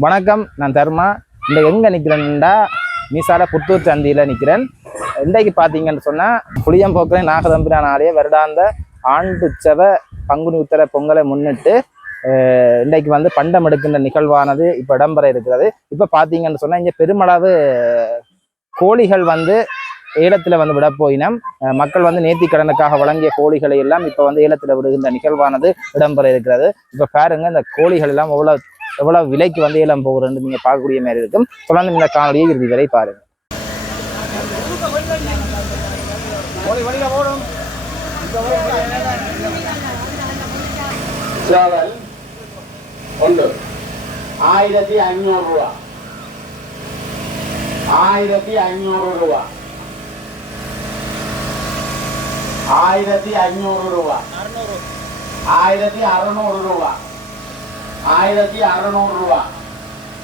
வணக்கம் நான் தர்மா. இந்த எங்கே நிற்கிறேன்டா மீசால புத்தூர் சந்தியில் நிற்கிறேன் இன்றைக்கு பார்த்தீங்கன்னு சொன்னால் புளியம்போக்கில் நாகதம்பிரான் ஆலய வருடாந்த ஆண்டு உற்சவ பங்குனி உத்தர பொங்கலை முன்னிட்டு இன்றைக்கு வந்து பண்டம் எடுக்கின்ற நிகழ்வானது இப்போ இடம்பெற இருக்கிறது. இப்போ பார்த்தீங்கன்னு சொன்னால் இங்கே பெருமளவு கோழிகள் வந்து ஏலத்தில் வந்து விட போயினம். மக்கள் வந்து நேர்த்தி கடனுக்காக வழங்கிய கோழிகளை எல்லாம் இப்போ வந்து ஏலத்தில் விடுகின்ற நிகழ்வானது இடம்பெற இருக்கிறது. இப்போ பாருங்க இந்த கோழிகள் எல்லாம் எவ்வளோ எவ்வளவு விலைக்கு வந்து ஏலம் போகுதுன்னு நீங்க பார்க்கக்கூடிய மாதிரி இருக்கும். தொடர்ந்து இந்த காணொலியை இறுதி வரை பாருங்க. ஒன்று. ஆயிரத்தி ஐநூறு ரூபா. ஆயிரத்தி ஐநூறு ரூபா. ஆயிரத்தி ஐநூறு ரூபா. ஆயிரத்தி அறுநூறு ரூபா. ஆயிரத்தி அறுநூறு ரூபா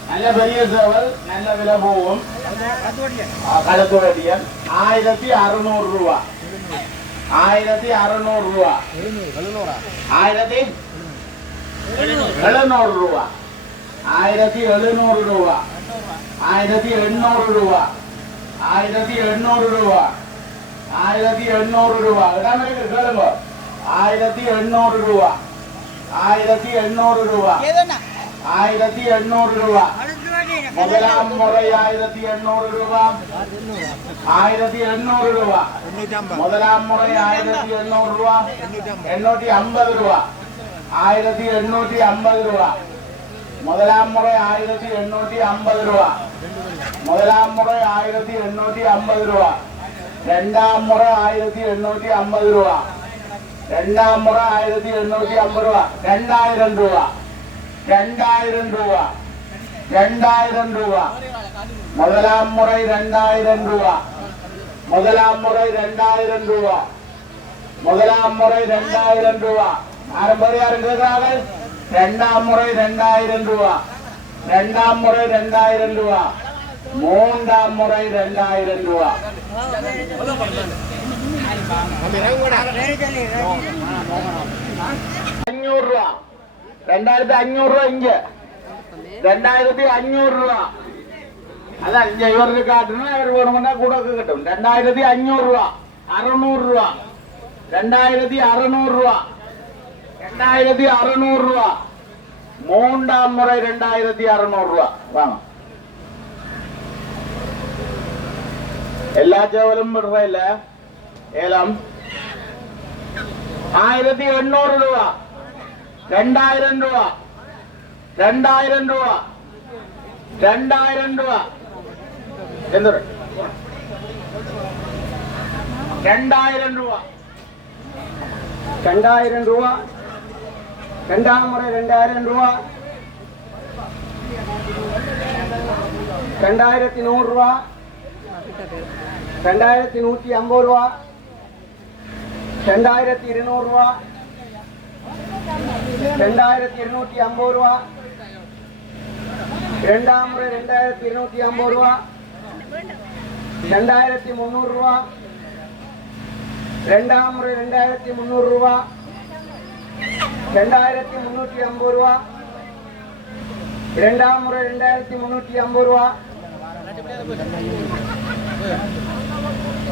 நல்ல பெரிய சேவல் நல்ல விலை போகும் கழுத்து வட்டியன் ஆயிரத்தி அறுநூறு ரூபா ஆயிரத்தி அறுநூறு ரூபா ஆயிரத்தி எழுநூறு ரூபா ஆயிரத்தி எழுநூறு ரூபா ஆயிரத்தி எண்ணூறு ரூபா ஆயிரத்தி எண்ணூறு ரூபா ஆயிரத்தி எண்ணூறு ரூபா இடம் இருக்கு கேளுங்க ஆயிரத்தி எண்ணூறு ரூபா ஆயிரத்தி எண்ணூறு ரூபா ஆயிரத்தி எண்ணூறு ரூபா முதலாம் முறை ஆயிரத்தி எண்ணூறு ரூபா ஆயிரத்தி எண்ணூறு ரூபா முதலாம் முறை ஆயிரத்தி எண்ணூறு ரூபா எண்ணூத்தி ஐம்பது ரூபா ஆயிரத்தி எண்ணூத்தி ஐம்பது ரூபா முதலாம் முறை ஆயிரத்தி எண்ணூத்தி ஐம்பது ரூபா முதலாம் முறை ஆயிரத்தி எண்ணூத்தி ஐம்பது ரூபா ரெண்டாம் முறை ஆயிரத்தி எண்ணூத்தி ஐம்பது ரூபா ரெண்டாம் முறை ஆயிரத்தி எண்ணூத்தி ஐம்பது ரூபா ரெண்டாயிரம் ரூபா ரெண்டாயிரம் ரூபா ரெண்டாயிரம் ரூபா முதலாம் முறை ரெண்டாயிரம் ரூபா முதலாம் முறை ரெண்டாயிரம் ரூபா முதலாம் முறை ரெண்டாயிரம் ரூபா யாரும் பேர் யாரும் கேட்கிறார்கள் ரெண்டாம் முறை ரெண்டாயிரம் ரூபா ரெண்டாம் முறை ரெண்டாயிரம் ரூபா மூன்றாம் முறை ரெண்டாயிரம் ரூபா அஞ்சூறு ரூபா ரெண்டாயிரத்தி அஞ்சூறு ரூபா இங்க ரெண்டாயிரத்தி அஞ்சூறு ரூபா அதான் இங்க இவருக்கு காட்டணும் இவர் வேணும்னா கூட கட்டும் ரெண்டாயிரத்தி அஞ்சூறு ரூபா அறுநூறு ரூபா ரெண்டாயிரத்தி அறுநூறு ரூபா ரெண்டாயிரத்தி அறுநூறு ரூபா மூன்றாம் முறை ரெண்டாயிரத்தி அறுநூறு ரூபா வாங்க எல்லா சேவலும் விடுற இல்ல ஏலம் ஆயிரத்தி எண்ணூறு ரூபா ரெண்டாயிரம் ரூபா ரெண்டாயிரம் ரூபா ரெண்டாயிரம் ரூபா எந்த ஊரு? ரெண்டாயிரம் ரூபா ரெண்டாயிரம் ரூபா ரெண்டாம் முறை ரெண்டாயிரம் ரூபா ரெண்டாயிரத்தி நூறு ரூபா ரெண்டாயிரத்தி நூற்றி ஐம்பது ரூபா ரெண்டாயிரத்தி இருநூறு ரூபா ரெண்டாயிரத்தி இருநூத்தி ஐம்பது ரூபா இரண்டாம் முறை ரெண்டாயிரத்தி இருநூத்தி ஐம்பது ரூபா ரெண்டாயிரத்தி முந்நூறு ரூபா ரெண்டாம் முறை ரெண்டாயிரத்தி முந்நூறு ரூபா ரெண்டாயிரத்தி முன்னூற்றி ஐம்பது ரூபா இரண்டாம் முறை ரெண்டாயிரத்தி முன்னூற்றி ஐம்பது ரூபா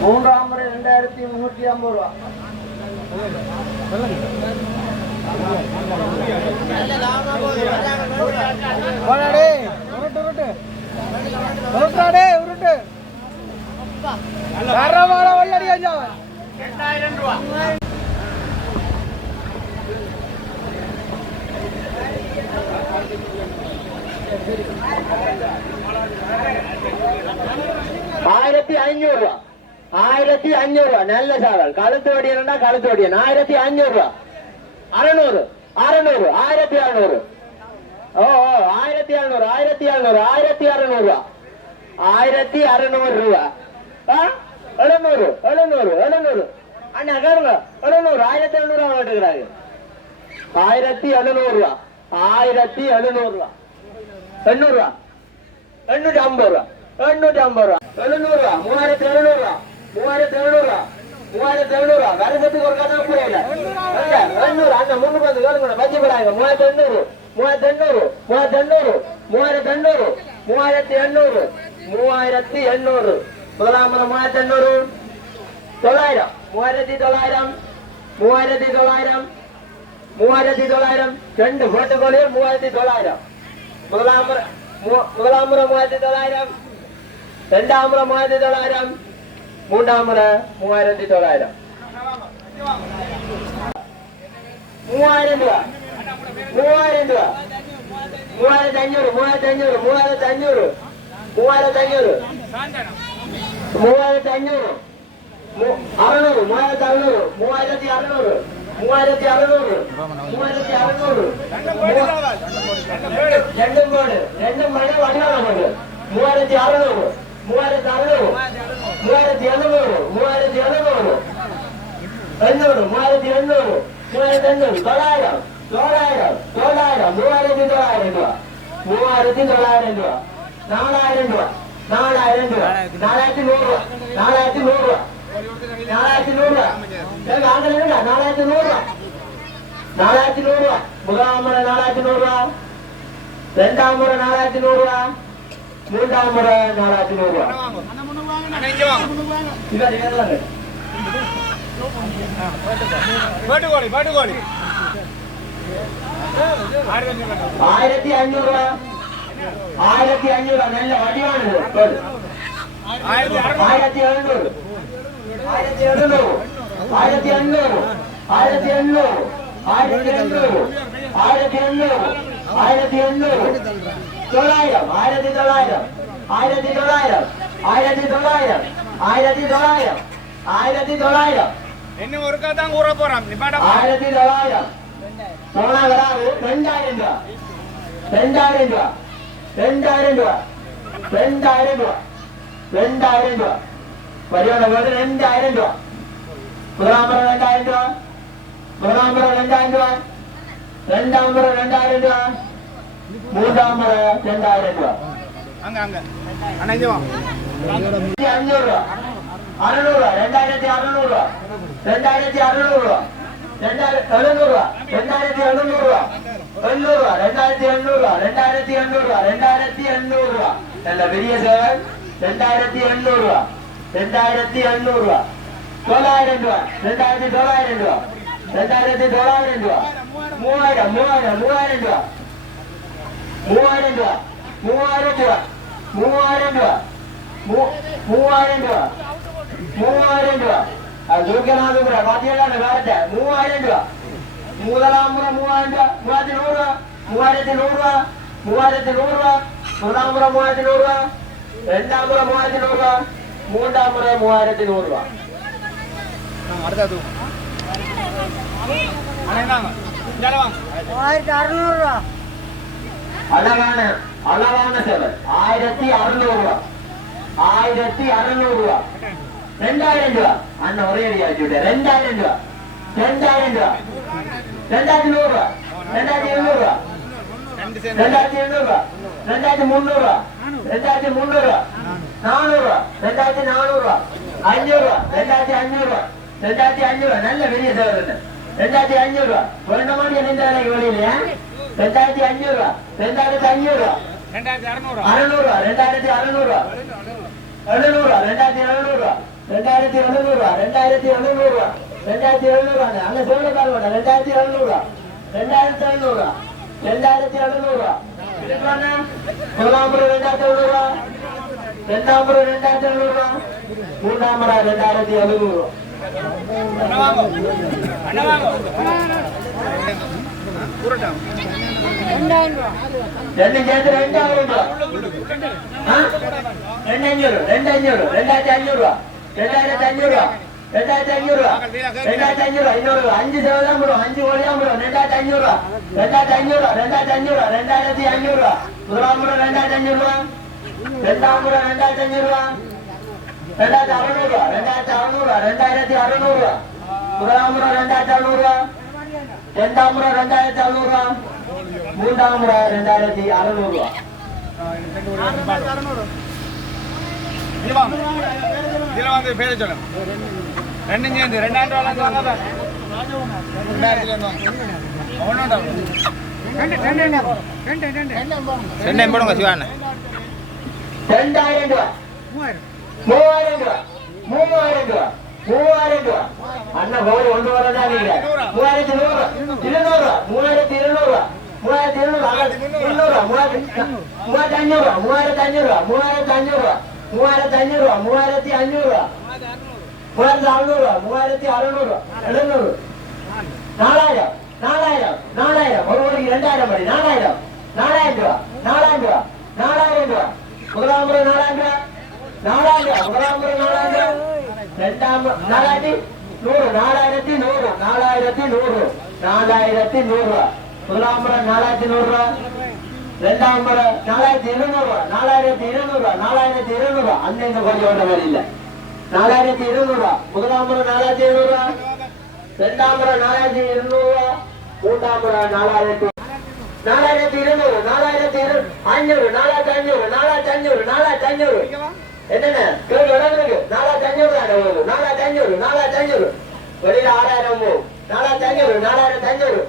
மூன்றாம் முறை ரெண்டாயிரத்தி முன்னூற்றி ஐம்பது ரூபா உருட்டு உருட்டு. உருட்டாடே உருட்டு. தரமான வல்லடி அஞ்சாவன் ரெண்டாயிரம் ரூபா ஆயிரத்தி ஐநூறு ரூபா. ஆயிரத்தி ஐநூறு ரூபா நல்ல சாவல் கழுத்து வடியனா கழுத்து வடியன் ஆயிரத்தி ஐநூறு ரூபா அறுநூறு அறுநூறு ஆயிரத்தி அறுநூறு ஓ ஓ ஆயிரத்தி அறுநூறு ஆயிரத்தி அறுநூறு ஆயிரத்தி அறுநூறு ரூபா ஆயிரத்தி அறுநூறு ரூபா ஆ? எழுநூறு எழுநூறு எழுநூறு அண்ணா கேளுங்க எழுநூறு ஆயிரத்தி எழுநூறு ரூபா கேட்டுக்கிறாங்க ஆயிரத்தி எழுநூறு ரூபா ஆயிரத்தி எழுநூறு ரூபா எண்ணூறு ரூபா எண்ணூற்றி ஐம்பது ரூபா எண்ணூற்றி ஐம்பது ரூபா எழுநூறு ரூபா மூவாயிரத்தி எழுநூறு ரூபா மூவாயிரத்தி எழுநூறு மூவாயிரத்தி எழுநூறு வருஷத்துக்கு ஒரு கதை புரியல. எண்ணூறு அந்த முன்னுக்கு வந்து கேளுங்க பச்சை படாங்க மூவாயிரத்தி எண்ணூறு மூவாயிரத்தி எண்ணூறு மூவாயிரத்தி எண்ணூறு மூவாயிரத்தி எண்ணூறு மூவாயிரத்தி எண்ணூறு மூவாயிரத்தி எண்ணூறு முதலாம் மூவாயிரத்தி எண்ணூறு தொள்ளாயிரம். மூவாயிரத்தி தொள்ளாயிரம் மூவாயிரத்தி தொள்ளாயிரம் மூவாயிரத்தி தொள்ளாயிரம். ரெண்டு மூவாயிரத்தி தொள்ளாயிரம். முதலாம் முறை முதலாம் மூவாயிரத்தி தொள்ளாயிரம். ரெண்டாம் முறை மூவாயிரத்தி தொள்ளாயிரம். மூன்றாம் முறை மூவாயிரத்தி தொள்ளாயிரம் மூவாயிரம் ரூபா மூவாயிரம் ரூபா மூவாயிரத்தி அஞ்சூறு மூவாயிரத்தி அஞ்சூறு மூவாயிரத்தி அஞ்சூறு மூவாயிரத்தி அஞ்சூறு மூவாயிரத்தி அஞ்சூறு அறுநூறு மூவாயிரத்தி அறுநூறு மூவாயிரத்தி அறுநூறு மூவாயிரத்தி அறுநூறு மூவாயிரத்தி அறுநூறு ரெண்டும் கோடு ரெண்டும் மணி வண்ணான கோடு மூவாயிரத்தி அறுநூறு மூவாயிரத்தி அறுநூறு மூவாயிரத்தி எழுநூறு மூவாயிரத்தி எழுநூறு. எண்ணூறு மூவாயிரத்தி எண்ணூறு மூவாயிரத்தி எண்ணூறு தொள்ளாயிரம் தொள்ளாயிரம் தொள்ளாயிரம் மூவாயிரத்தி தொள்ளாயிரம் ரூபா. மூவாயிரத்தி தொள்ளாயிரம் ரூபா. நாலாயிரம் ரூபா. நாலாயிரம் ரூபா. நாலாயிரத்தி நூறு ரூபா. நாலாயிரத்தி நூறு ரூபா. நாலாயிரத்தி நூறு ரூபா. நாலாயிரத்தி நூறு ரூபா. நாலாயிரத்தி நூறு ரூபா. முதலாம் முறை நாலாயிரத்தி நூறு ரூபா. ரெண்டாம் முறை நாலாயிரத்தி நூறு ரூபா. மூன்றாம் முறை நாலாயிரத்தி நூறு ரூபா. இதான் இதெல்லாம் பாட்டுக்கோழி பாட்டுக்கோழி ஆயிரத்தி ஐநூறு ரூபா ஆயிரத்தி ஐநூறு ரூபா நல்ல வடிவானது போடு. ஆயிரத்தி எழுநூறு ஆயிரத்தி எழுநூறு ஆயிரத்தி எண்ணூறு ஆயிரத்தி எண்ணூறு ஆயிரத்தி எண்ணூறு ஆயிரத்தி எண்ணூறு ஆயிரத்தி தொள்ளாயிரம் ஆயிரத்தி தொள்ளாயிரம் என்ன ஒருக்கா தான் கூற போறான் நிப்பாட்ட ஆயிரத்தி தொள்ளாயிரம் போனா வராது ரெண்டாயிரம் ரூபா ரெண்டாயிரம் ரூபா ரெண்டாயிரம் ரூபா ரெண்டாயிரம் ரூபா ரெண்டாயிரம் ரூபா வரியோட வீடு ரெண்டாயிரம் ரூபா முதலாம்பரம் ரெண்டாயிரம் ரூபா முதலாம்பரம் ரெண்டாயிரம் ரூபா ரெண்டாம் முறை ரெண்டாயிரம் ரூபா மூன்றாம் முறை ரெண்டாயிரம் ரூபா அங்க அங்க அண்ணா அஞ்சூறு ரூபா அறுநூறு ரெண்டாயிரத்தி அறுநூறு ரூபா ரெண்டாயிரத்தி அறுநூறு ரூபா ரெண்டாயிரத்தி எழுநூறு ரூபா ரெண்டாயிரத்தி எழுநூறு ரூபா எண்ணூறு ரூபா ரெண்டாயிரத்தி எண்ணூறு ரூபா ரெண்டாயிரத்தி எண்ணூறு ரூபா ரெண்டாயிரத்தி எண்ணூறு ரூபா நல்ல பெரிய சேவல் ரெண்டாயிரத்தி எண்ணூறு ரூபா ரெண்டாயிரத்தி எண்ணூறு ரூபா தொள்ளாயிரம் ரூபா ரெண்டாயிரத்தி தொள்ளாயிரம் ரூபா ரெண்டாயிரத்தி தொள்ளாயிரம் ரூபா மூவாயிரம் மூவாயிரம் மூவாயிரம் ரூபா மூவாயிரம் ரூபா மூவாயிரம் ரூபா மூவாயிரம் ரூபா மூ- மூவாயிரம் ரூபா மூவாயிரம் ரூபா அது தூக்கநாத முறை பாத்தீங்களா அந்த காலத்தை? மூவாயிரம் ரூபா முதலாம் முறை மூவாயிரம் ரூபா மூவாயிரத்தி நூறு ரூபா மூவாயிரத்தி நூறு ரூபா மூவாயிரத்தி நூறு ரூபா முதலாம் முறை மூவாயிரத்தி நூறு ரூபா ரெண்டாம் முறை மூவாயிரத்தி நூறு ரூபா அழகான அழகான சேவை ஆயிரத்தி அறுநூறு ரூபா ஆயிரத்தி அறுநூறு ரூபா ரெண்டாயிரம் ரூபா அண்ணன் ஒரே அடியா வச்சுட்டேன் ரெண்டாயிரம் ரூபா ரெண்டாயிரம் ரூபா ரெண்டாயிரத்தி நூறு ரூபா ரெண்டாயிரத்தி எழுநூறு ரூபா ரெண்டு ரெண்டாயிரத்தி எழுநூறு ரூபா ரெண்டாயிரத்தி முந்நூறு ரூபா ரெண்டாயிரத்தி முந்நூறு ரூபா நானூறு ரூபா ரெண்டாயிரத்தி நானூறு ரூபா அஞ்சூறு ரூபா ரெண்டாயிரத்தி அஞ்சூறு ரூபா ரெண்டாயிரத்தி அஞ்சூறு ரூபா நல்ல பெரிய சேவை ரெண்டாயிரத்தி அஞ்சூறு ரூபா வேண்டாமான்னு என்ன வேலைக்கு வெளியிலையா ரெண்டாயிரத்தி அஞ்சூறு ரூபா ரெண்டாயிரத்தி அஞ்சூறு ரூபா அறுநூறு ரூபா ரெண்டாயிரத்தி அறுநூறு ரூபா எழுநூறு ரூபா ரெண்டாயிரத்தி எழுநூறு ரூபா ரெண்டாயிரத்தி எழுநூறு ரூபா ரெண்டாயிரத்தி எழுநூறு ரூபா ரெண்டாயிரத்தி எழுநூறு ரூபா அங்க பாருங்க ரெண்டாயிரத்தி எழுநூறு ரூபா ரெண்டாயிரத்தி எழுநூறு ரூபா ரெண்டாயிரத்தி எழுநூறு ரூபா ரெண்டாயிரத்தி எழுநூறு ரூபா ரெண்டாம் ரெண்டாயிரத்தி எழுநூறு ரூபா ரெண்டாயிரத்தி எழுநூறு ரூபா அண்ணா சேர்த்து ரெண்டாயிரம் ரெண்டு அஞ்சூறு ரெண்டு அஞ்சூறு ரெண்டாயிரத்தி அஞ்சூறு ரூபா ரெண்டாயிரத்தி அஞ்சூறு ரூபா ரெண்டாயிரத்தி அஞ்சூறு ரூபா ரெண்டாயிரத்தி அஞ்சூறு ரூபா ரூபா. அஞ்சு சேவதான் வரும் அஞ்சு கோடிதான் வரும் ரெண்டாயிரத்தி அஞ்சூறு ரூபா ரெண்டாயிரத்தி அஞ்சூறு ரூபா ரெண்டாயிரத்தி அஞ்சூறு ரூபா ரெண்டாயிரத்தி அஞ்சூறு ரூபா முதலாம் முறை ரெண்டாயிரத்தி அஞ்சூறு ரூபா ரெண்டாம் முறை ரெண்டாயிரத்தி அஞ்சூறு ரூபா ரெண்டாயிரத்தி அறுநூறு ரூபா ரெண்டாயிரத்தி அறுநூறு ரூபா ரெண்டாயிரத்தி அறுநூறு ரூபா முதலாம் முறை ரெண்டாயிரத்தி அறுநூறு ரூபா ரெண்டாம் முறை ரெண்டாயிரத்தி அறுநூறு ரூபா மூன்றாம் முறை ரெண்டாயிரத்தி அறுநூறு ரூபா ரெண்டும் சேர்ந்து ரெண்டாயிரம் ரூபாய் போடுங்க சிவாண்ண ரெண்டாயிரம் ரூபா மூவாயிரம் ரூபா மூவாயிரம் ரூபா மூவாயிரம் ரூபா. அண்ணா கௌரி ஒன்று வரதா நீங்க மூவாயிரத்தி நூறு இருநூறு மூவாயிரத்தி இருநூறு மூவாயிரத்தி இருநூறு இருநூறு மூவாயிரத்தி மூவாயிரத்தி அஞ்சூறு மூவாயிரத்தி அஞ்சூறு மூவாயிரத்தி அஞ்சூறு மூவாயிரத்தி அஞ்சூறு மூவாயிரத்தி அஞ்சூறு மூவாயிரத்தி அறுநூறு மூவாயிரத்தி அறுநூறு எழுநூறு. நாலாயிரம். நாலாயிரம். நாலாயிரம். ஒரு ஒரு இரண்டாயிரம் படி. நாலாயிரம். நாலாயிரம் ரூபா. நாலாயிரம் ரூபா. நாலாயிரம் ரூபா. முதலாம் முறை நாலாயிரம் ரூபா. நாலாயிரம் ரூபா. முதலாம் முறை நாலாயிரம் ரூபா. ரெண்டாம் நாலாயிரத்தி நூறு நாலாயிரத்தி நூறு நாலாயிரத்தி நூறு நாலாயிரத்தி நூறு ரூபா முதலாம் முறை நாலாயிரத்தி நூறு ரூபா ரெண்டாம் முறை நாலாயிரத்தி இருநூறு ரூபா நாலாயிரத்தி இருநூறு ரூபா நாலாயிரத்தி இருநூறு ரூபா அண்ணன் இந்த கொஞ்சம் ஓட்ட வரி இல்லை நாலாயிரத்தி இருநூறு ரூபா முதலாம் முறை நாலாயிரத்தி இருநூறு ரூபா ரெண்டாம் முறை நாலாயிரத்தி இருநூறு ரூபா மூன்றாம் முறை நாலாயிரத்தி நாலாயிரத்தி இருநூறு நாலாயிரத்தி இரு அஞ்சூறு நாலாயிரத்தி அஞ்சூறு நாலாயிரத்தி அஞ்சூறு நாலாயிரத்தி அஞ்சூறு என்னென்ன கேள்வி இருக்கு நாலாயிரத்தி அஞ்சூறு தான் நாலாயிரத்தி அஞ்சூறு நாலாயிரத்தி அஞ்சூறு வெளியில ஆறாயிரம் நாலாயிரத்தி அஞ்சூறு நாலாயிரத்தி அஞ்சூறு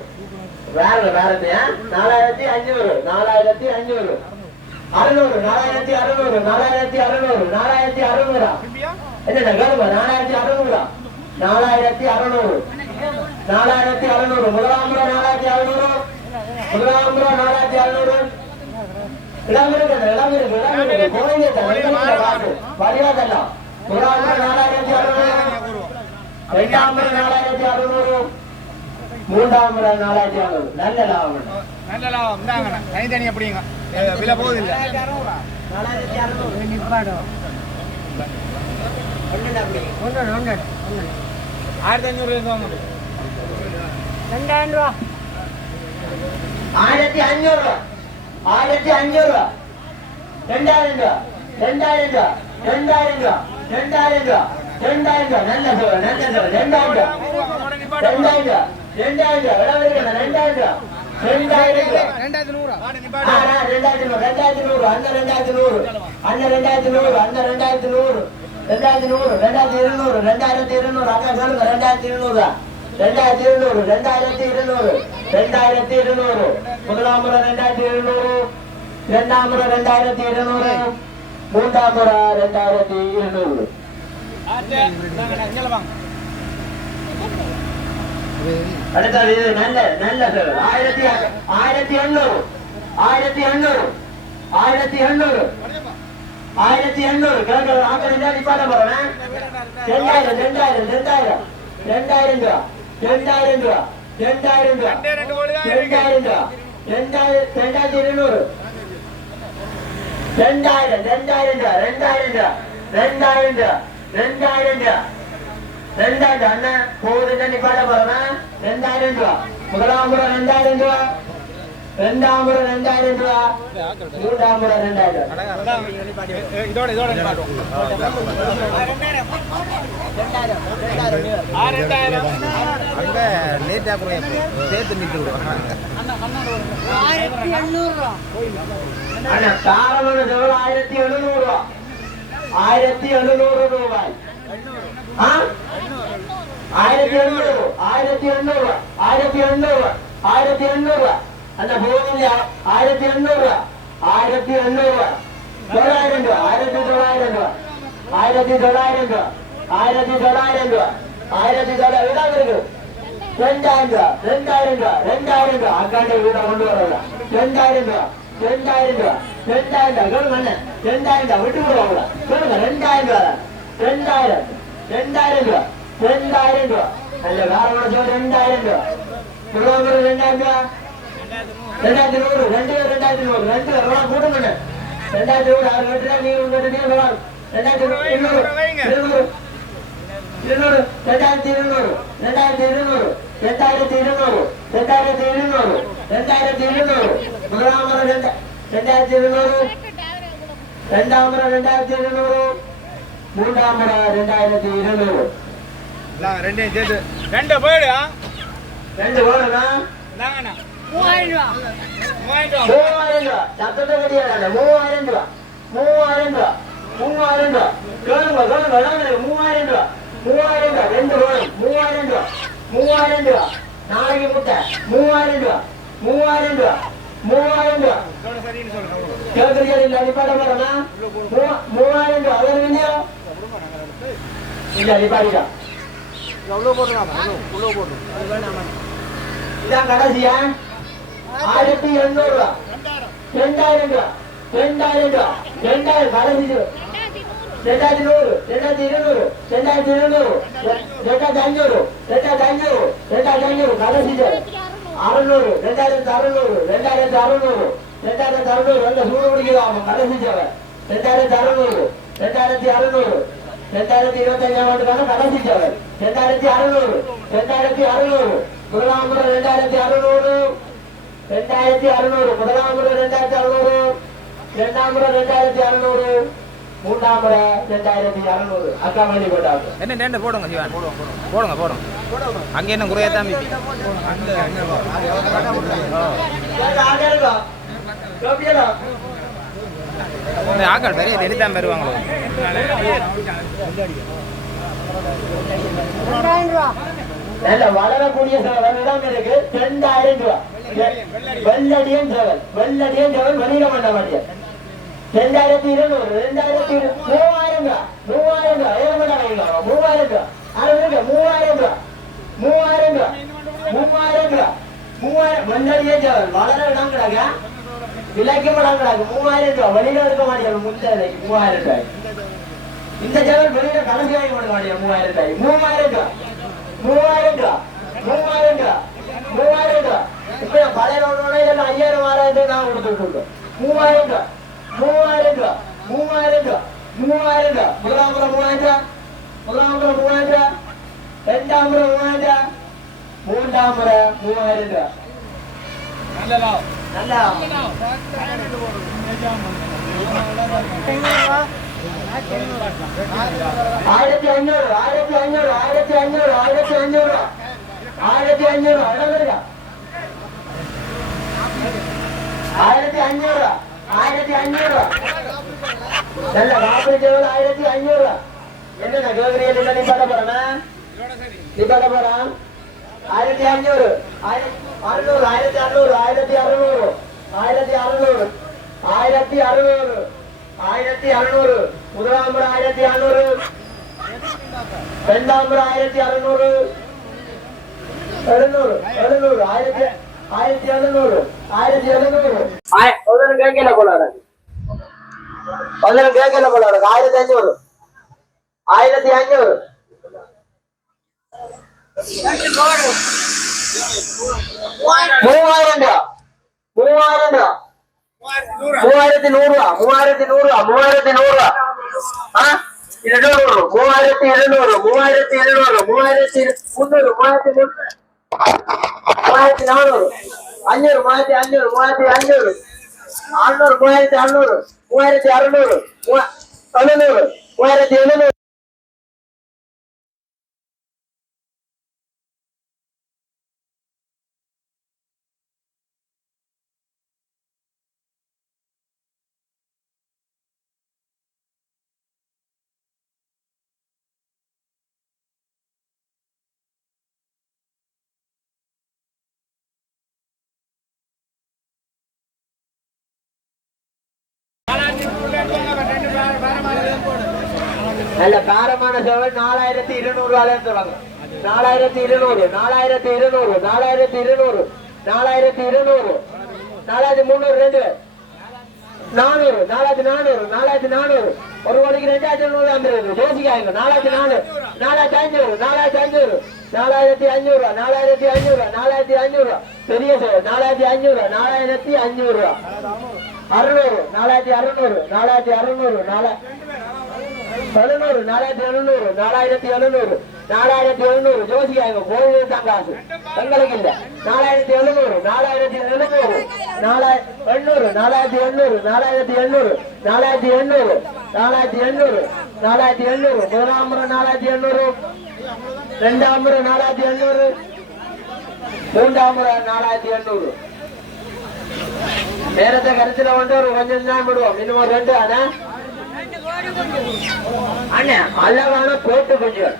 வேற வேறத்தையா நாலாயிரத்தி அஞ்சூறு நாலாயிரத்தி அஞ்சூறு அறுநூறு நாலாயிரத்தி அறுநூறு நாலாயிரத்தி அறுநூறு நாலாயிரத்தி அறுநூறா? என்னென்ன கேளுங்க நாலாயிரத்தி அறுநூறா? நாலாயிரத்தி அறுநூறு. நாலாயிரத்தி அறுநூறு. முதலாம் கிலோ நாலாயிரத்தி அறுநூறு. முதலாம் கிலோ நாலாயிரத்தி அறுநூறு. இடம் இருக்கு இடம் இருக்கு இடம் இருக்கு. குறைஞ்சது வரியாதெல்லாம் முதலாம் முறை நாலாயிரத்தி அறுநூறு இரண்டாம் முறை நாலாயிரத்தி அறுநூறு மூன்றாம் முறை நாலாயிரத்தி அறுநூறு நல்ல லாபம் நல்ல லாபம் இந்தாங்கண்ணா தனித்தனி அப்படிங்க விலை போகுது இல்லை நாலாயிரத்தி அறுநூறு ஆயிரத்தி அஞ்சூறு ரெண்டாயிரம் ரூபா ஆயிரத்தி அஞ்சூறு ரூபா ஆயிரத்தி அஞ்சூறு ரூபா ரெண்டாயிரம் ரூபா ரெண்டாயிரம் ரூபா ரெண்டாயிரம் ரூபா ரெண்டாயிரம் ரூபா ரெண்டாயிரம் ரூபா நல்ல சொல்ல நல்ல சொல்ல ரெண்டாயிரம் ரூபா. ரெண்டாயிரம் ரூபா ரெண்டாயிரம் ரூபா இடம் ரெண்டாயிரம் ரூபா. ரெண்டாயிரத்தி நூறு ரெண்டாயிரத்தி நூறு அந்த ரெண்டாயிரத்தி நூறு அந்த ரெண்டாயிரத்தி நூறு அந்த ரெண்டாயிரத்தி நூறு ரெண்டாயிரத்தி நூறு ரெண்டாயிரத்தி இருநூறு ரெண்டாயிரத்தி இருநூறு அக்கா சொல்லுங்க ரெண்டாயிரத்தி இருநூறு? ரெண்டாயிரத்தி இருநூறு ரெண்டாயிரத்தி இருநூறு ரெண்டாயிரத்தி இருநூறு. முதலாம் முறை ரெண்டாயிரத்தி இருநூறு இரண்டாம் முறை ரெண்டாயிரத்தி இருநூறு. மூன்றாம் முறை ரெண்டாயிரத்தி இருநூறு. அடுத்தது இது நல்ல நல்ல ஆயிரத்தி ஆயிரத்தி எண்ணூறு. ஆயிரத்தி எண்ணூறு. ஆயிரத்தி எண்ணூறு. ஆயிரத்தி எண்ணூறு. கிழக்கு ஆக்க ரெண்டாயிரம் நிப்பாட்ட போறேன் ரெண்டாயிரம் ரெண்டாயிரம் ரெண்டாயிரம். ரெண்டாயிரம் ரூபா. ரெண்டாயிரம் ரூபா. ரெண்டாயிரம் ரூபா. ரெண்டாயிரம் ரூபா. ரெண்டாயிரம் ரெண்டாயிரத்தி இருநூறு. ரெண்டாயிரம் ரெண்டாயிரம் ரூபா ரெண்டாயிரம் ரூபா ரெண்டாயிரம் ரூபா ரெண்டாயிரம் ரூபா. ரெண்டாயிரம் அண்ணன் போகுதுன்னு நிப்பாட்ட போறேன் ரெண்டாயிரம் ரூபா. முதலாம் முறை ரெண்டாயிரம் ரூபா. ரெண்டாம் முறை ரெண்டாயிரம் ரூபா. மூன்றாம் முறை ரெண்டாயிரம் இதோட இதோட. ஆ, ரெண்டாயிரம். அங்க லேட்டா போய் சேர்த்து நிட்டு ஆயிரத்தி எண்ணூறு ரூபா அண்ணா காரணம் எவ்வளவு ஆயிரத்தி எழுநூறு ரூபா ஆயிரத்தி எழுநூறு ரூபாய் ஆ? ஆயிரத்தி எண்ணூறு ஆயிரத்தி எண்ணூறு ஆயிரத்தி எண்ணூறு ஆயிரத்தி எண்ணூறு அந்த போகுது ஆயிரத்தி எண்ணூறு ஆயிரத்தி எண்ணூறு தொள்ளாயிரம் ரூபா ஆயிரத்தி தொள்ளாயிரம் ரூபா ஆயிரத்தி தொள்ளாயிரம் ரூபா ஆயிரத்தி தொள்ளாயிரம் ரூபா ஆயிரத்தி தொள்ளாயிரம் இடம் இருக்கு ரெண்டாயிரம் ரூபா ரெண்டாயிரம் ரூபா ரெண்டாயிரம் ரூபா அக்காண்ட வீட கொண்டு வரல ரெண்டாயிரம் ரூபா ரெண்டாயிரம் ரூபா ரெண்டாயிரம் ரூபா கேளுங்க அண்ணன் ரெண்டாயிரம் ரூபா விட்டு விடுவாங்களா சொல்லுங்க ரெண்டாயிரம் ரூபா ரெண்டாயிரம் ரெண்டாயிரம் ரூபா ரெண்டாயிரம் ரூபா அல்ல வேற ஒன்று சொல்ல ரெண்டாயிரம் ரூபா எவ்வளவு ரெண்டாயிரம் ரூபா ரெண்டாயிரத்தி நூறு ரெண்டு ரெண்டாயிரத்தி நூறு. ரெண்டு ரூபா கூட்டணும் ரெண்டாயிரத்தி நூறு ஆறு ரெண்டு நீ உங்க நீ ரெண்டாயிரத்தி நூறு இருநூறு. இருநூறு ரெண்டாயிரத்தி இருநூறு ரெண்டாயிரத்தி இருநூறு ரெண்டாயிரத்தி இருநூறு ரெண்டாயிரத்தி இருநூறு ரெண்டாயிரத்தி இருநூறு முதலாம் ரெண்டாயிரத்தி இருநூறு ரெண்டாம் முறை ரெண்டாயிரத்தி இருநூறு மூன்றாம் முறை ரெண்டாயிரத்தி இருநூறு ரெண்டையும் சேர்த்து ரெண்டு போயிடு ரெண்டு இந்தாங்கண்ணா மூவாயிரம் ரூபா மூவாயிரம் ரூபா. சத்தத்தை கிடையாது மூவாயிரம் ரூபா மூவாயிரம் ரூபா மூவாயிரம் ரூபா கேளுங்க கேளுங்க மூவாயிரம் ரூபா மூவாயிரம் ரூபா ரெண்டு வேணும் மூவாயிரம் ரூபா மூவாயிரம் ரூபா நாளைக்கு முட்டை மூவாயிரம் ரூபா மூவாயிரம் ரூபா மூவாயிரம் ரூபா. கேக்குறீங்க இல்ல நிப்பாட்ட போறோமா மூவாயிரம் ரூபா. அதான் இல்லையோ இல்ல நிப்பாட்டிக்கா இதான் கடைசியா? ஆயிரத்தி எண்ணூறு ரூபா. ரெண்டாயிரம் ரூபா. ரெண்டாயிரம் ரூபா. ரெண்டாயிரம் கடைசி ரெண்டாயிரத்தி நூறு ரெண்டாயிரத்தி இருநூறு ரெண்டாயிரத்தி இருநூறு ரெண்டாயிரத்தி ஐநூறு ரெண்டாயிரத்தி ஐநூறு ரெண்டாயிரத்தி ஐநூறு கடைசி அறுநூறு ரெண்டாயிரத்தி அறுநூறு ரெண்டாயிரத்தி அறுநூறு ரெண்டாயிரத்தி அறுநூறு ரெண்டு சூடு பிடிக்கிறாங்க கடைசி சேவை ரெண்டாயிரத்தி அறுநூறு ரெண்டாயிரத்தி அறுநூறு ரெண்டாயிரத்தி இருபத்தஞ்சாம் ஆண்டுக்கான கடைசி சேவை ரெண்டாயிரத்தி அறுநூறு ரெண்டாயிரத்தி அறுநூறு முதலாம் முறை ரெண்டாயிரத்தி அறுநூறு ரெண்டாயிரத்தி அறுநூறு முதலாம் முறை ரெண்டாயிரத்தி அறுநூறு இரண்டாம் முறை ரெண்டாயிரத்தி அறுநூறு மூன்றாம் முறை ரெண்டாயிரத்தி அறுநூறு. அக்கா மணி போட்டாங்க. என்ன ரெண்டு போடுங்க சிவான். போடுங்க போடுங்க. அங்கே என்ன குறையா இந்த ஆக்கள் பெரிய தெரித்தான் பெறுவாங்களோ? வளரக்கூடிய சேவல் இடம் இருக்கு. ரெண்டாயிரம் ரூபாய் வெள்ளடியன் சேவல் வெள்ளடியன் சேவல் வெளியில பண்ண மாட்டேன் ரெண்டாயிரத்தி இருநூறு ரெண்டாயிரத்தி மூவாயிரம் ரூபாய் மூவாயிரம் ரூபாய் ஏழு மணி வாங்கிக்கலாம் மூவாயிரம் ரூபாய் அது இருக்கு மூவாயிரம் ரூபாய் மூவாயிரம் ரூபாய் மூவாயிரம் ரூபாய் மூவாயிரம் மண்டலியே ஜவர் வளர இடம் கிடக்க? விலைக்கு இடம் கிடக்கு. மூவாயிரம் ரூபாய் வெளியில இருக்க மாட்டேன். முந்தைய மூவாயிரம் ரூபாய். இந்த ஜவர் வெளியில கலந்து வாங்கி கொடுக்க மாட்டேன். மூவாயிரம் ரூபாய். மூவாயிரம் ரூபாய். மூவாயிரம் ரூபாய். மூவாயிரம் ரூபாய். மூவாயிரம் ரூபாய். இப்ப பழைய ஐயாயிரம் ஆறாயிரம் நான் கொடுத்துட்டு இருக்கோம் மூவாயிரம் ரூபாய். மூவாயிரம் ரூபாய் மூவாயிரம் ரூபாய் மூவாயிரம் ரூபாய் முதலாம் முறை மூவாயிரம் ரூபாய் முதலாம் முறை மூவாயிரம் ரூபாய் ரெண்டாம் முறை மூவாயிரம் ரூபாய் மூன்றாம் முறை மூவாயிரம் ரூபாய் நல்லா ஆயிரத்தி ஐநூறு ஆயிரத்தி ஐநூறு ஆயிரத்தி ஐநூறு ஆயிரத்தி ஐநூறு ஆயிரத்தி ஐநூறு அவ்வளவுதான் ஆயிரத்தி ஐநூறு ஆயிரத்தி ஐநூறு நல்ல காப்பீடு சேவல் ஆயிரத்தி ஐநூறு என்ன கேக்குறீங்க இல்ல நீ பட போறேன் நீ பட போறான் ஆயிரத்தி ஐநூறு ஆயிரத்தி அறுநூறு ஆயிரத்தி அறுநூறு ஆயிரத்தி அறுநூறு ஆயிரத்தி அறுநூறு ஆயிரத்தி அறுநூறு ஆயிரத்தி அறுநூறு முதலாம் முறை ஆயிரத்தி அறுநூறு இரண்டாம் முறை ஆயிரத்தி எழுநூறு ஆயிரத்தி எழுநூறு. ஆயிரத்தி கேட்கல போல ஒன்றும் கேட்கல போல ஆயிரத்தி அஞ்சூறு ஆயிரத்தி அஞ்சூறு மூவாயிரம் ரூபா. மூவாயிரம் ரூபா. மூவாயிரத்தி நூறு மூவாயிரத்தி நூறு மூவாயிரத்தி நூறு ஆ? இருநூறு மூவாயிரத்தி இருநூறு மூவாயிரத்தி இருநூறு மூவாயிரத்தி முந்நூறு மூவாயிரத்தி முந்நூறு மூவாயிரத்தி நானூறு அஞ்சூறு மூவாயிரத்தி அஞ்சூறு மூவாயிரத்தி அஞ்சூறு அறுநூறு மூவாயிரத்தி அறுநூறு மூவாயிரத்தி அறுநூறு மூவா- எழுநூறு மூவாயிரத்தி எழுநூறு நல்ல காரமான சேவல் நாலாயிரத்தி இருநூறு ரூபாயில சொல்லுவாங்க நாலாயிரத்தி இருநூறு நாலாயிரத்தி இருநூறு நாலாயிரத்தி இருநூறு நாலாயிரத்தி இருநூறு. நாலாயிரத்தி முந்நூறு ரெண்டு. நானூறு நாலாயிரத்தி நானூறு நாலாயிரத்தி நானூறு. ஒரு கோடிக்கு ரெண்டாயிரத்தி நூறு வந்துருது. ஜோசிக்காங்க நாலாயிரத்தி நானூறு. நாலாயிரத்தி அஞ்சூறு நாலாயிரத்தி அஞ்சூறு நாலாயிரத்தி அஞ்சூறு ரூபா நாலாயிரத்தி அஞ்சூறு ரூபா நாலாயிரத்தி அஞ்சூறு ரூபா பெரிய சேவை நாலாயிரத்தி அஞ்சூறு ரூபா நாலாயிரத்தி அஞ்சூறு ரூபா அறுநூறு நாலாயிரத்தி அறுநூறு நாலாயிரத்தி அறுநூறு நாலாயிரத்தி எழுநூறு நாலாயிரத்தி எழுநூறு நாலாயிரத்தி எழுநூறு நாலாயிரத்தி எழுநூறு. ஜோசியாங்க கோவில் தான் காசு எங்களுக்கு இல்ல. நாலாயிரத்தி எழுநூறு நாலாயிரத்தி எழுநூறு நாலாயிரத்தி எண்ணூறு நாலாயிரத்தி எண்ணூறு நாலாயிரத்தி எண்ணூறு நாலாயிரத்தி எண்ணூறு நாலாயிரத்தி எண்ணூறு நாலாயிரத்தி எண்ணூறு. முதலாம் முறை நாலாயிரத்தி எண்ணூறு. ரெண்டாம் முறை நாலாயிரத்தி எண்ணூறு. மூன்றாம் முறை நாலாயிரத்தி எண்ணூறு. நேரத்தை கருத்துல வந்து ஒரு கொஞ்சம் தான் விடுவோம் இன்னும் ரெண்டு ஆனா அண்ணா அளவான போட்டு குஞ்சுகள்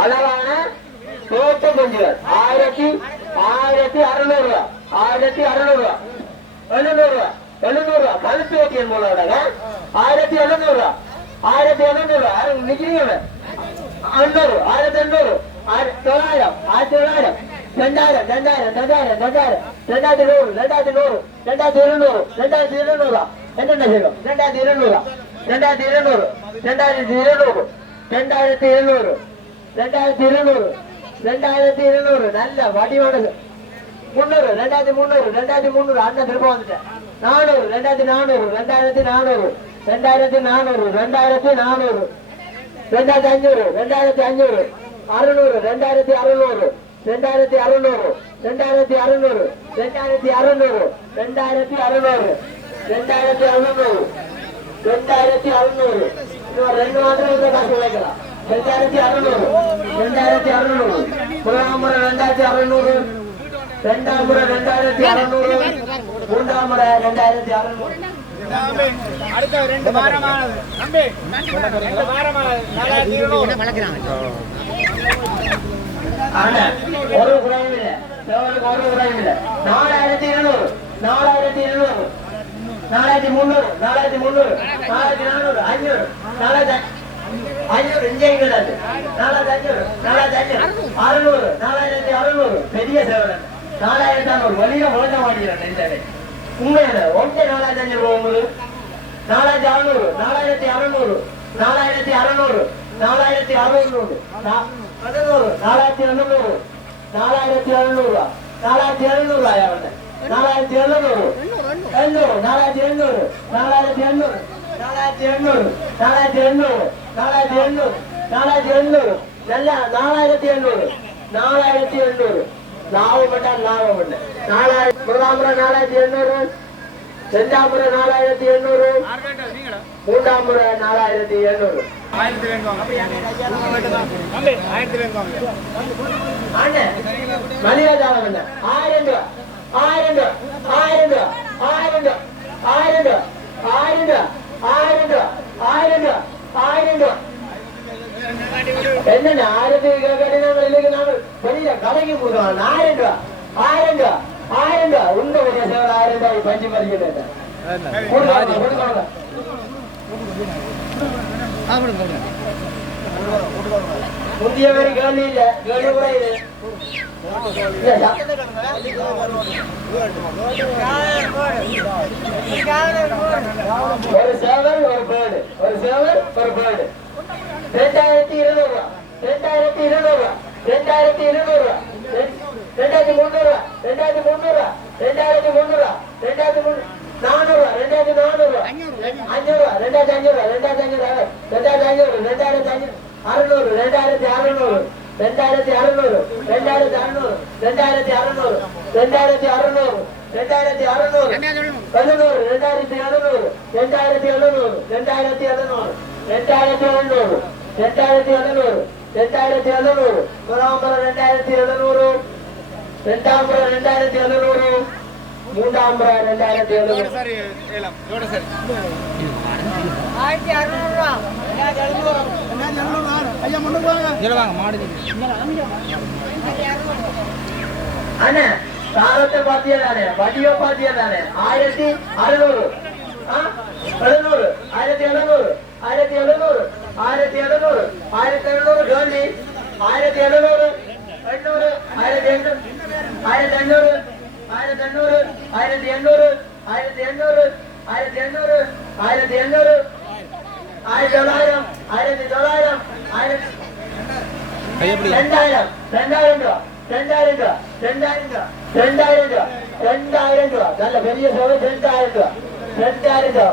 அளவான போட்டு குஞ்சுகள் ஆயிரத்தி ஆயிரத்தி அறுநூறு ரூபா ஆயிரத்தி அறுநூறு ரூபா எழுநூறு ரூபா எழுநூறு ரூபா கழுத்து வைக்கணும் போல விடாங்க ஆயிரத்தி எழுநூறு ரூபா ஆயிரத்தி எழுநூறு ரூபா நிக்கிறீங்க? அண்ணூறு ஆயிரத்தி எண்ணூறு ஆயிரத்தி தொள்ளாயிரம். ஆயிரத்தி தொள்ளாயிரம். ரெண்டாயிரம். ரெண்டாயிரம். ரெண்டாயிரம். ரெண்டாயிரம். ரெண்டாயிரத்தி நூறு. ரெண்டாயிரத்தி நூறு. ரெண்டாயிரத்தி இருநூறு. ரெண்டாயிரத்தி இருநூறு என்னென்ன செய்யணும்? ரெண்டாயிரத்தி இருநூறு ரெண்டாயிரத்தி இருநூறு ரெண்டாயிரத்தி இருநூறு ரெண்டாயிரத்தி இருநூறு ரெண்டாயிரத்தி இருநூறு ரெண்டாயிரத்தி இருநூறு. நல்ல வடிவானது. முந்நூறு ரெண்டாயிரத்தி முந்நூறு ரெண்டாயிரத்தி முந்நூறு. அண்ணன் திரும்ப வந்துட்டேன். நானூறு ரெண்டாயிரத்தி நானூறு ரெண்டாயிரத்தி நானூறு ரெண்டாயிரத்தி நானூறு ரெண்டாயிரத்தி நானூறு ரெண்டாயிரத்தி அஞ்சூறு ரெண்டாயிரத்தி அஞ்சூறு அறுநூறு ரெண்டாயிரத்தி அறுநூறு ரெண்டாயிரத்தி அறுநூறு ரெண்டாயிரத்தி அறுநூறு ரெண்டாயிரத்தி அறுநூறு ரெண்டாயிரத்தி அறுநூறு ரெண்டாயிரத்தி அறுநூறு. ரெண்டாயிரத்தி அறுநூறு. இன்னும் ரெண்டு மாதம் காசு ரெண்டாயிரத்தி அறுநூறு. ரெண்டாயிரத்தி அறுநூறு. முதலாம் முறை ரெண்டாயிரத்தி அறுநூறு. ரெண்டாம் முறை ரெண்டாயிரத்தி அறுநூறு. மூன்றாம் முறை ரெண்டாயிரத்தி அறுநூறு. அடுத்த ரெண்டு வாரமானது. ரெண்டு ஒரு குறையும் இல்ல. ஒரு குறையும் இல்ல. நாலாயிரத்தி இருநூறு. நாலாயிரத்தி இருநூறு. நாலாயிரத்தி முந்நூறு நாலாயிரத்தி முந்நூறு நாலாயிரத்தி நானூறு ஐநூறு நாலாயிரத்தி ஐநூறு இங்கே கிடையாது நாலாயிரத்தி ஐநூறு நாலாயிரத்தி ஐநூறு அறுநூறு நாலாயிரத்தி அறுநூறு பெரிய சேவலன் நாலாயிரத்தி அறுநூறு வழியில முழங்க மாட்டேங்கிறேன் நெஞ்சாலே உண்மையில ஒன்றே நாலாயிரத்தி அஞ்சூறு ரூபா உங்களுக்கு. நாலாயிரத்தி அறுநூறு நாலாயிரத்தி அறுநூறு நாலாயிரத்தி அறுநூறு நாலாயிரத்தி அறுநூறு அறுநூறு நாலாயிரத்தி எழுநூறு நாலாயிரத்தி எழுநூறு நாலாயிரத்தி எழுநூறு அவன். நாலாயிரத்தி எழுநூறு. எண்ணூறு நாலாயிரத்தி எண்ணூறு நாலாயிரத்தி எண்ணூறு நாலாயிரத்தி எண்ணூறு நாலாயிரத்தி எண்ணூறு நாலாயிரத்தி எண்ணூறு நாலாயிரத்தி எண்ணூறு நல்லா நாலாயிரத்தி எண்ணூறு நாலாயிரத்தி எண்ணூறு லாபம் பண்ணால் லாபம் பண்ண நாலாயிரத்தி முதலாம் முறை நாலாயிரத்தி எண்ணூறு ரெண்டாம் முறை நாலாயிரத்தி எண்ணூறு மூன்றாம் முறை நாலாயிரத்தி எண்ணூறு என்ன ஆயிரம் ரூபா ஆயிரம் ரூபா ஆயிரம் ரூபா என்ன ആയിരത്തി കടകളിലേക്ക് നമ്മൾ വെളിയിലെ കടയ്ക്ക് കൊടുക്കണം ആയിരം രൂപ ആയിരം രൂപ ആയിരം രൂപ ഉണ്ട് പ്രദേശങ്ങൾ ആയിരം രൂപ പഞ്ചി പറിക്കട്ടെ മുന്തിയവർ കേളിയില്ല കേളി പറയില്ലേ ஒரு சேவர் ஒரு பேர்டு ஒரு சேவர் ஒரு பேர்டு ரெண்டாயிரத்தி இருபது ரூபா ரெண்டாயிரத்தி இருநூறு ரூபா ரெண்டாயிரத்தி இருநூறு ரூபா ரெண்டாயிரத்தி முந்நூறு ரூபா ரெண்டாயிரத்தி முந்நூறு ரூபா ரெண்டாயிரத்தி முந்நூறு ரூபா ரெண்டாயிரத்தி முந்நூறு நானூறு ரூபா ரெண்டாயிரத்தி நானூறு ரூபா அஞ்சூறு ரூபா ரெண்டாயிரத்தி அஞ்சூறு ரூபா ரெண்டாயிரத்தி அஞ்சூறு ரெண்டாயிரத்தி அஞ்சூறு ரெண்டாயிரத்தி அஞ்சூறு அறுநூறு ரெண்டாயிரத்தி அறுநூறு ரெண்டாயிரத்தி அறுநூறு ரெண்டாயிரத்தி அறுநூறு ரெண்டாயிரத்தி அறுநூறு ரெண்டாயிரத்தி அறுநூறு ரெண்டாயிரத்தி அறுநூறு பதினூறு ரெண்டாயிரத்தி அறுநூறு ரெண்டாயிரத்தி எழுநூறு ரெண்டாயிரத்தி எழுநூறு ரெண்டாயிரத்தி எழுநூறு ரெண்டாயிரத்தி எழுநூறு ரெண்டாயிரத்தி எழுநூறு முதலாம் முறை ரெண்டாயிரத்தி எழுநூறு ரெண்டாம் முறை ரெண்டாயிரத்தி எழுநூறு மூன்றாம் முறை ரெண்டாயிரத்தி எழுநூறு ஆயிரத்தி அறுநூறுவா அண்ணே சாரத்தை பாத்தியா தானே வடிவ பாத்தியா தானே ஆயிரத்தி அறுநூறு? எழுநூறு ஆயிரத்தி எழுநூறு. ஆயிரத்தி எழுநூறு. ஆயிரத்தி எழுநூறு ஆயிரத்தி எழுநூறு கேள்வி ஆயிரத்தி எழுநூறு எண்ணூறு ஆயிரத்தி எண்ணூறு ஆயிரத்தி எண்ணூறு ஆயிரத்தி எண்ணூறு ஆயிரத்தி எண்ணூறு ஆயிரத்தி எண்ணூறு ஆயிரத்தி எண்ணூறு ஆயிரத்தி எண்ணூறு ஆயிரத்தி தொள்ளாயிரம் ஆயிரத்தி தொள்ளாயிரம் ஆயிரத்தி ரெண்டாயிரம் ரெண்டாயிரம் ரூபா ரெண்டாயிரம் ரூபா ரெண்டாயிரம் ரூபா ரெண்டாயிரம் ரூபா ரெண்டாயிரம் ரூபா நல்ல பெரிய சோழ ரெண்டாயிரம் ரூபா ரெண்டாயிரம் ரூபா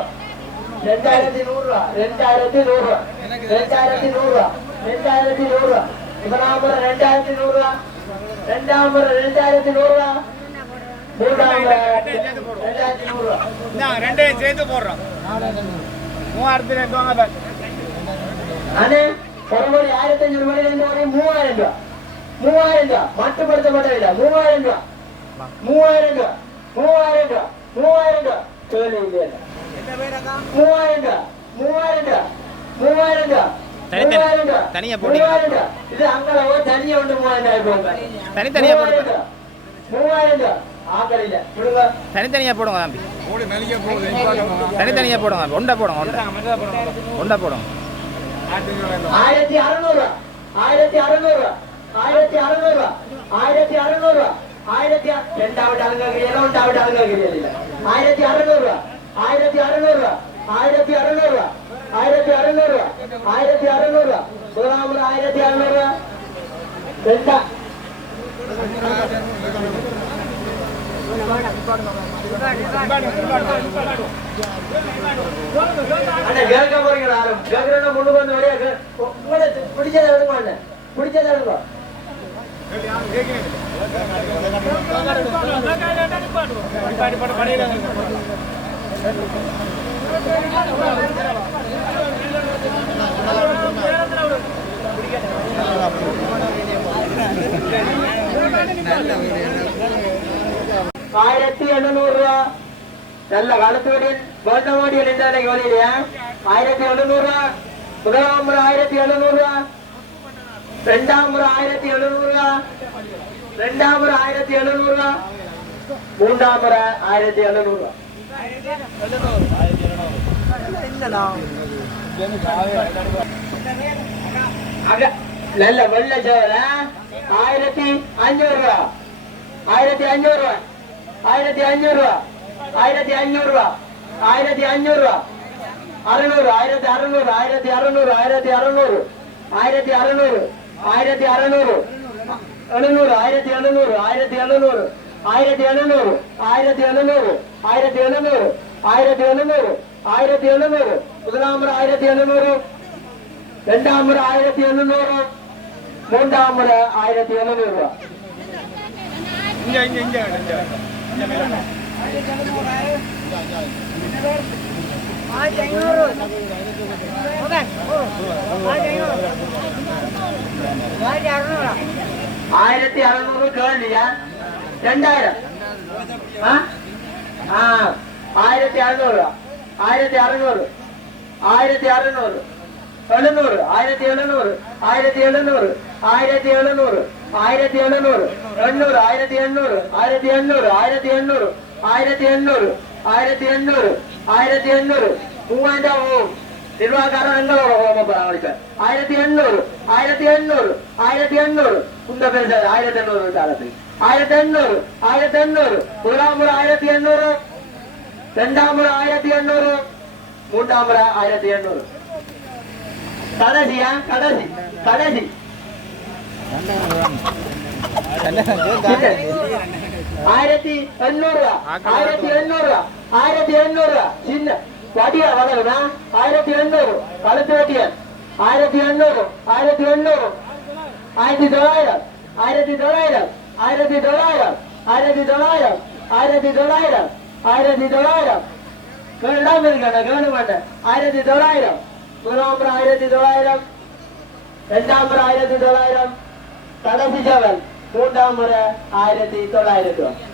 ரெண்டாயிரத்தி நூறு ரூபா ரெண்டாயிரத்தி நூறு ரூபா ரெண்டாயிரத்தி நூறு ரூபா ரெண்டாயிரத்தி நூறு ரூபா முதலாம் முறை ரெண்டாயிரத்தி நூறு ரூபா ரெண்டாம் முறை ரெண்டாயிரத்தி நூறு ரூபா மூன்றாம் ரெண்டாயிரத்தி நூறு ரூபா நான் ரெண்டையும் சேர்த்து போடுறோம். மூவாயிரத்தி ரெண்டு வாங்க. அண்ணே ஒரு மணி ஆயிரத்தி அஞ்சூறு மணி ரெண்டு மணி மூவாயிரம் ரூபா. மூவாயிரம் ரூபா. மட்டுப்படுத்தப்பட்ட இல்ல மூவாயிரம் ரூபா. மூவாயிரம் ரூபா. மூவாயிரம் ரூபா. மூவாயிரம் ரூபா. மூவாயிரம் ரூபா. மூவாயிரம் ரூபா. மூவாயிரம் ரூபா தனித்தனி- மூவாயிரம் ரூபா தனியா போட்டீங்க. இது அங்கே தனியா வந்து மூவாயிரம் ரூபாய் போங்க தனித்தனியா போடுங்க. மூவாயிரம் தனித்தனியா தம்பி. தனித்தனியா போடுங்க. ஒண்டா போடுங்க ஒண்டா. ஒண்டா போடுங்க. ஆயிரத்தி அறுநூறு. ஆயிரத்தி அறுநூறு. ஆயிரத்தி அறுநூறு. ஆயிரத்தி அறுநூறு. ஆயிரத்தி ரெண்டாவது அலங்கரியா ஒன்றாவது இல்ல. ஆயிரத்தி அறுநூறு. ஆயிரத்தி அறுநூறு. ஆயிரத்தி அறுநூறு. ஆயிரத்தி அறுநூறு ஆயிரத்தி அறுநூறு முதலாவது ஆயிரத்தி அறுநூறு ரெண்டா அண்ணா கேட்க போறீங்களா யாரும் கேட்கறேன்னா வந்து வரையா பிடிச்சதை எடுங்க ஆயிரத்தி எண்ணூறு ரூபா நல்ல காலத்தோடியன் கோட்டமாடியன் இந்த அன்னைக்கு வழியிலையா ஆயிரத்தி எழுநூறு. ரூபா முதலாம் முறை ஆயிரத்தி எழுநூறு. ரூபா ரெண்டாம் முறை ஆயிரத்தி எழுநூறு. ரூபா ரெண்டாம் முறை ஆயிரத்தி எழுநூறு. ரூபா மூன்றாம் முறை ஆயிரத்தி எழுநூறு. ரூபா நல்ல வெள்ள சோழ ஆயிரத்தி அஞ்சூறு ரூபா ஆயிரத்தி அஞ்சூறு ரூபா ஆயிரத்தி அஞ்சூறு ரூபா ஆயிரத்தி அஞ்சூறு ரூபா ஆயிரத்தி அஞ்சூறு ரூபா அறுநூறு ஆயிரத்தி அறுநூறு ஆயிரத்தி அறுநூறு ஆயிரத்தி அறுநூறு ஆயிரத்தி அறுநூறு ஆயிரத்தி அறுநூறு எழுநூறு ஆயிரத்தி எழுநூறு ஆயிரத்தி எழுநூறு ஆயிரத்தி எழுநூறு ஆயிரத்தி எழுநூறு ஆயிரத்தி எழுநூறு ஆயிரத்தி எழுநூறு ஆயிரத்தி எழுநூறு முதலாம் முறை ஆயிரத்தி எழுநூறு ரெண்டாம் முறை ஆயிரத்தி எழுநூறு மூன்றாம் முறை ஆயிரத்தி எழுநூறு ரூபா ஆயிரத்தி ஐநூறு மகன் ஆயிரத்தி ஐநூறு ஆயிரத்தி அறுநூறு ஆயிரத்தி அறுநூறு கேள்வியா ரெண்டாயிரம் ஆ? ஆ, ஆயிரத்தி அறுநூறு ஆயிரத்தி அறுநூறு ஆயிரத்தி அறுநூறு எழுநூறு ஆயிரத்தி எழுநூறு ஆயிரத்தி எழுநூறு ஆயிரத்தி எழுநூறு ஆயிரத்தி எழுநூறு எண்ணூறு ஆயிரத்தி எண்ணூறு ஆயிரத்தி எண்ணூறு ஆயிரத்தி எண்ணூறு ஆயிரத்தி எண்ணூறு ஆயிரத்தி எண்ணூறு ஆயிரத்தி எண்ணூறு இந்த பேர் ஆயிரத்தி எண்ணூறு காலத்தில் ஆயிரத்தி எண்ணூறு ஆயிரத்தி எண்ணூறு முதலாம் முறை ஆயிரத்தி எண்ணூறு இரண்டாம் முறை ஆயிரத்தி எண்ணூறு மூன்றாம் முறை ஆயிரத்தி எண்ணூறு கடைசியா கடைசி கடைசி ஆயிரத்தி எண்ணூறு. ஆயிரத்தி எண்ணூறு. ஆயிரத்தி எண்ணூறு. சின்ன வடியா வளருனா ஆயிரத்தி எண்ணூறு. கழுத்து வட்டியன் ஆயிரத்தி எண்ணூறு. ஆயிரத்தி எண்ணூறு. ஆயிரத்தி தொள்ளாயிரம். ஆயிரத்தி தொள்ளாயிரம். ஆயிரத்தி தொள்ளாயிரம். ஆயிரத்தி தொள்ளாயிரம். ஆயிரத்தி தொள்ளாயிரம். ஆயிரத்தி தொள்ளாயிரம். வேண்டாம் இருக்கணும் கவர்மெண்ட் ஆயிரத்தி தொள்ளாயிரம். முதலாம் ஆயிரத்தி தொள்ளாயிரம். இரண்டாம் ஆயிரத்தி தொள்ளாயிரம். கடைசி ஜவல் மூன்றாம் முறை ஆயிரத்தி தொள்ளாயிரம் ரூபாய்